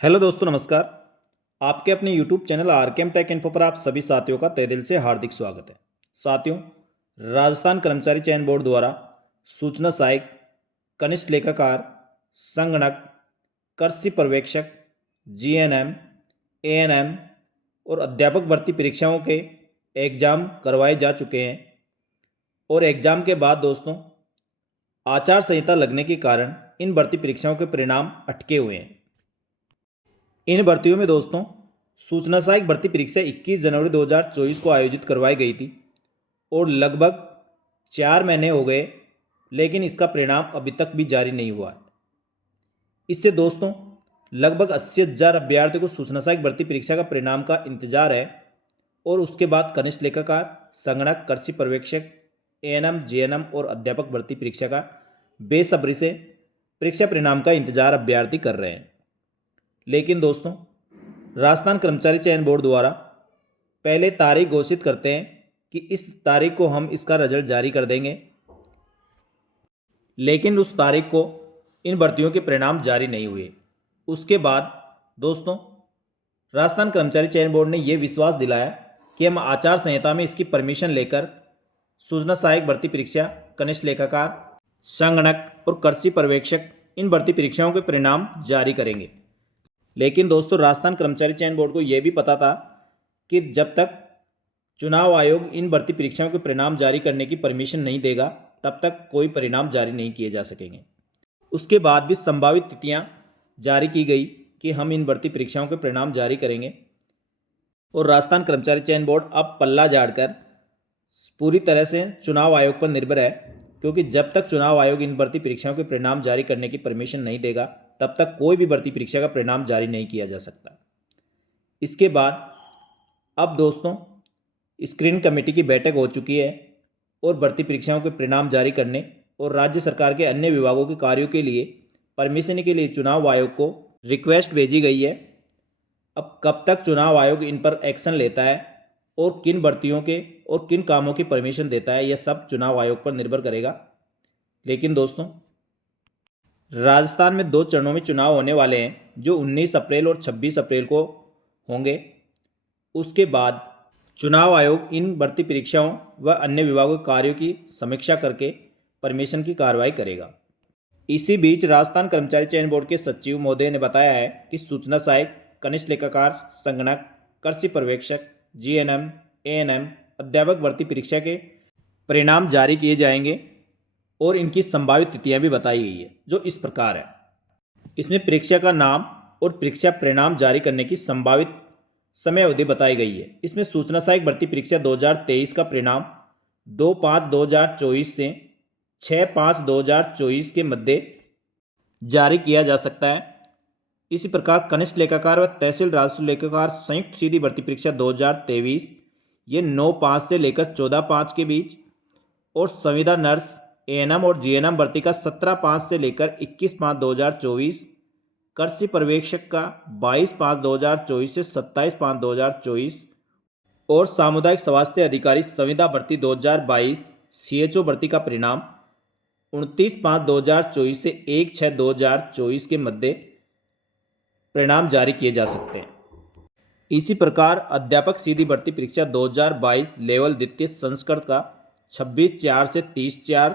Hello दोस्तों, नमस्कार। आपके अपने YouTube channel RKM take info पर आप सभी साथियों का तहे दिल से हार्दिक स्वागत है। साथियों, राजस्थान कर्मचारी चयन बोर्ड द्वारा सूचना सहायक, कनिष्ठ लेखाकार, संगणक, कृषि पर्यवेक्षक, जीएनएम, एएनएम और अध्यापक भर्ती परीक्षाओं के एग्ज़ाम करवाए जा चुके हैं। और एग्ज़ाम के बाद दोस्तों, आचार संहिता लगने के कारण इन भर्ती परीक्षाओं के परिणाम अटके हुए हैं। इन भर्तियों में दोस्तों, सूचना सहायक भर्ती परीक्षा 21 जनवरी 2024 को आयोजित करवाई गई थी और लगभग 4 महीने हो गए, लेकिन इसका परिणाम अभी तक भी जारी नहीं हुआ है। इससे दोस्तों, लगभग 80,000 अभ्यर्थियों को सूचना सहायक भर्ती परीक्षा का परिणाम का इंतजार है और उसके बाद कनिष्ठ लेखाकार, संगणक, कृषि पर्यवेक्षक, एएनएम, जीएनएम और अध्यापक भर्ती परीक्षा का बेसब्री से परीक्षा परिणाम का इंतजार अभ्यर्थी कर रहे हैं। लेकिन दोस्तों, राजस्थान कर्मचारी चयन बोर्ड द्वारा पहले तारीख घोषित करते हैं कि इस तारीख को हम इसका रिजल्ट जारी कर देंगे, लेकिन उस तारीख को इन भर्तियों के परिणाम जारी नहीं हुए। उसके बाद दोस्तों, राजस्थान कर्मचारी चयन बोर्ड ने यह विश्वास दिलाया कि हम आचार संहिता में इसकी परमिशन लेकर सूचना सहायक भर्ती परीक्षा, कनिष्ठ लेखाकार, संगणक और कृषि पर्यवेक्षक इन भर्ती परीक्षाओं के परिणाम जारी करेंगे। लेकिन दोस्तों, राजस्थान कर्मचारी चयन बोर्ड को यह भी पता था कि जब तक चुनाव आयोग इन भर्ती परीक्षाओं के परिणाम जारी करने की परमिशन नहीं देगा, तब तक कोई परिणाम जारी नहीं किए जा सकेंगे। उसके बाद भी संभावित तिथियां जारी की गई कि हम इन भर्ती परीक्षाओं के परिणाम जारी करेंगे और राजस्थान कर्मचारी चयन बोर्ड अब पल्ला झाड़कर पूरी तरह से चुनाव आयोग पर निर्भर है, क्योंकि जब तक चुनाव आयोग इन भर्ती परीक्षाओं के परिणाम जारी करने की परमिशन नहीं देगा, तब तक कोई भी भर्ती परीक्षा का परिणाम जारी नहीं किया जा सकता। इसके बाद अब दोस्तों, स्क्रीनिंग कमेटी की बैठक हो चुकी है और भर्ती परीक्षाओं के परिणाम जारी करने और राज्य सरकार के अन्य विभागों के कार्यों के लिए परमिशन के लिए चुनाव आयोग को रिक्वेस्ट भेजी गई है। अब कब तक चुनाव आयोग इन पर एक्शन लेता है और किन भर्तियों के और किन कामों की परमिशन देता है, यह सब चुनाव आयोग पर निर्भर करेगा। लेकिन दोस्तों, राजस्थान में 2 चरणों में चुनाव होने वाले हैं, जो 19 अप्रैल और 26 अप्रैल को होंगे। उसके बाद चुनाव आयोग इन भर्ती परीक्षाओं व अन्य विभागों के कार्यों की समीक्षा करके परमिशन की कार्रवाई करेगा। इसी बीच राजस्थान कर्मचारी चयन बोर्ड के सचिव महोदय ने बताया है कि सूचना सहायक, कनिष्ठ लेखाकार, संगणक, कृषि पर्यवेक्षक, जीएनएम, एएनएम, अध्यापक भर्ती परीक्षा के परिणाम जारी किए जाएंगे और इनकी संभावित तिथियां भी बताई गई है, जो इस प्रकार है। इसमें परीक्षा का नाम और परीक्षा परिणाम जारी करने की संभावित समय अवधि बताई गई है। इसमें सूचना सहायक भर्ती परीक्षा 2023 का परिणाम 2/5/2024 से 6/5/2024 के मध्य जारी किया जा सकता है। इसी प्रकार कनिष्ठ लेखाकार व तहसील राजस्व लेखाकार संयुक्त सीधी भर्ती परीक्षा 2023 ये 9/5 से लेकर 14/5 के बीच, और संविदा नर्स, एएनएम और जीएनएम भर्ती का 17/5 से लेकर 21/5/2024, कृषि पर्यवेक्षक का 22/5/2024 से 27/5/2024 और सामुदायिक स्वास्थ्य अधिकारी संविदा भर्ती 2022 सीएचओ भर्ती का परिणाम 29/5/2024 से 1/6/2024 के मध्य परिणाम जारी किए जा सकते हैं। इसी प्रकार अध्यापक सीधी भर्ती परीक्षा 2022 लेवल द्वितीय संस्करण का 26/4 से 30/4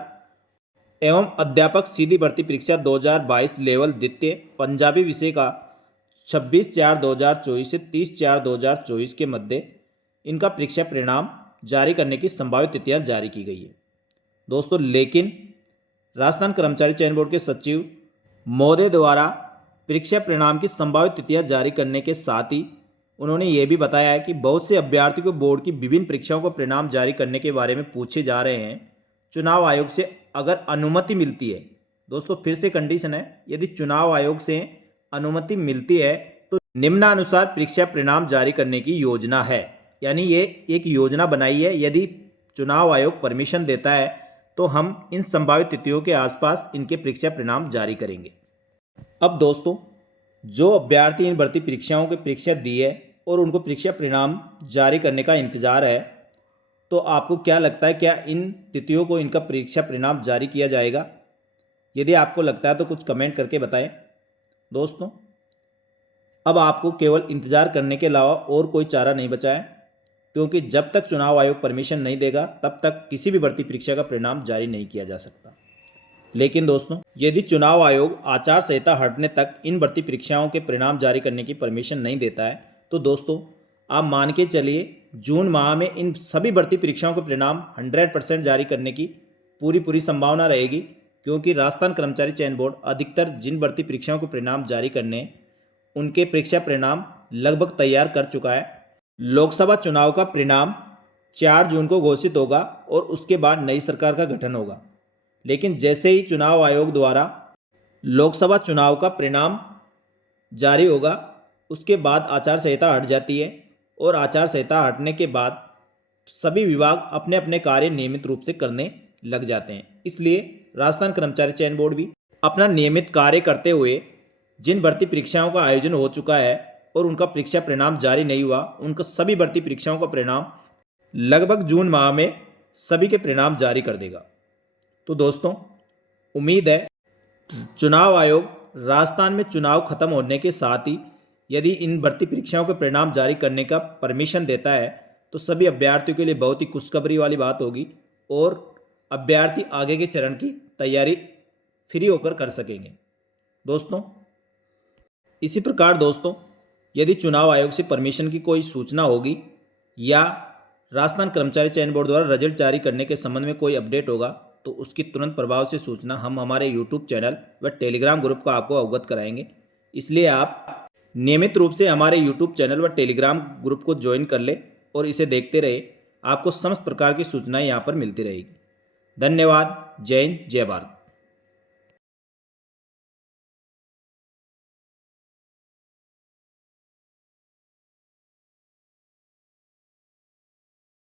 एवं अध्यापक सीधी भर्ती परीक्षा 2022 लेवल द्वितीय पंजाबी विषय का 26/4/2024 से 30/4/2024 के मध्य इनका परीक्षा परिणाम जारी करने की संभावित तिथियां जारी की गई है दोस्तों। लेकिन राजस्थान कर्मचारी चयन बोर्ड के सचिव महोदय द्वारा परीक्षा परिणाम की संभावित तिथियां जारी करने के साथ ही उन्होंने ये भी बताया है कि बहुत से अभ्यर्थियों को बोर्ड की विभिन्न परीक्षाओं को परिणाम जारी करने के बारे में पूछे जा रहे हैं। चुनाव आयोग से अगर अनुमति मिलती है दोस्तों, फिर से कंडीशन है, यदि चुनाव आयोग से अनुमति मिलती है तो निम्नानुसार परीक्षा परिणाम जारी करने की योजना है। यानी ये एक योजना बनाई है, यदि चुनाव आयोग परमिशन देता है तो हम इन संभावित तिथियों के आसपास इनके परीक्षा परिणाम जारी करेंगे। अब दोस्तों, जो अभ्यर्थी इन भर्ती परीक्षाओं की परीक्षा दी है और उनको परीक्षा परिणाम जारी करने का इंतज़ार है, तो आपको क्या लगता है, क्या इन तिथियों को इनका परीक्षा परिणाम जारी किया जाएगा? यदि आपको लगता है तो कुछ कमेंट करके बताएं दोस्तों। अब आपको केवल इंतज़ार करने के अलावा और कोई चारा नहीं बचा है, क्योंकि जब तक चुनाव आयोग परमिशन नहीं देगा तब तक किसी भी भर्ती परीक्षा का परिणाम जारी नहीं किया जा सकता। लेकिन दोस्तों, यदि चुनाव आयोग आचार संहिता हटने तक इन भर्ती परीक्षाओं के परिणाम जारी करने की परमिशन नहीं देता है, तो दोस्तों आप मान के चलिए जून माह में इन सभी भर्ती परीक्षाओं के परिणाम 100% जारी करने की पूरी संभावना रहेगी, क्योंकि राजस्थान कर्मचारी चयन बोर्ड अधिकतर जिन भर्ती परीक्षाओं के परिणाम जारी करने हैं उनके परीक्षा परिणाम लगभग तैयार कर चुका है। लोकसभा चुनाव का परिणाम 4 जून को घोषित होगा और उसके बाद नई सरकार का गठन होगा। लेकिन जैसे ही चुनाव आयोग द्वारा लोकसभा चुनाव का परिणाम जारी होगा, उसके बाद आचार संहिता हट जाती है और आचार संहिता हटने के बाद सभी विभाग अपने अपने कार्य नियमित रूप से करने लग जाते हैं। इसलिए राजस्थान कर्मचारी चयन बोर्ड भी अपना नियमित कार्य करते हुए जिन भर्ती परीक्षाओं का आयोजन हो चुका है और उनका परीक्षा परिणाम जारी नहीं हुआ, उनका सभी भर्ती परीक्षाओं का परिणाम लगभग जून माह में सभी के परिणाम जारी कर देगा। तो दोस्तों, उम्मीद है चुनाव आयोग राजस्थान में चुनाव खत्म होने के साथ ही यदि इन भर्ती परीक्षाओं के परिणाम जारी करने का परमिशन देता है तो सभी अभ्यर्थियों के लिए बहुत ही खुशखबरी वाली बात होगी और अभ्यर्थी आगे के चरण की तैयारी फ्री होकर कर सकेंगे। दोस्तों, इसी प्रकार दोस्तों, यदि चुनाव आयोग से परमिशन की कोई सूचना होगी या राजस्थान कर्मचारी चयन बोर्ड द्वारा रिजल्ट जारी करने के संबंध में कोई अपडेट होगा तो उसकी तुरंत प्रभाव से सूचना हम हमारे यूट्यूब चैनल व टेलीग्राम ग्रुप को आपको अवगत कराएंगे। इसलिए आप नियमित रूप से हमारे यूट्यूब चैनल व टेलीग्राम ग्रुप को ज्वाइन कर ले और इसे देखते रहे। आपको समस्त प्रकार की सूचनाएं यहाँ पर मिलती रहेगी। धन्यवाद। जय हिंद, जय भारत।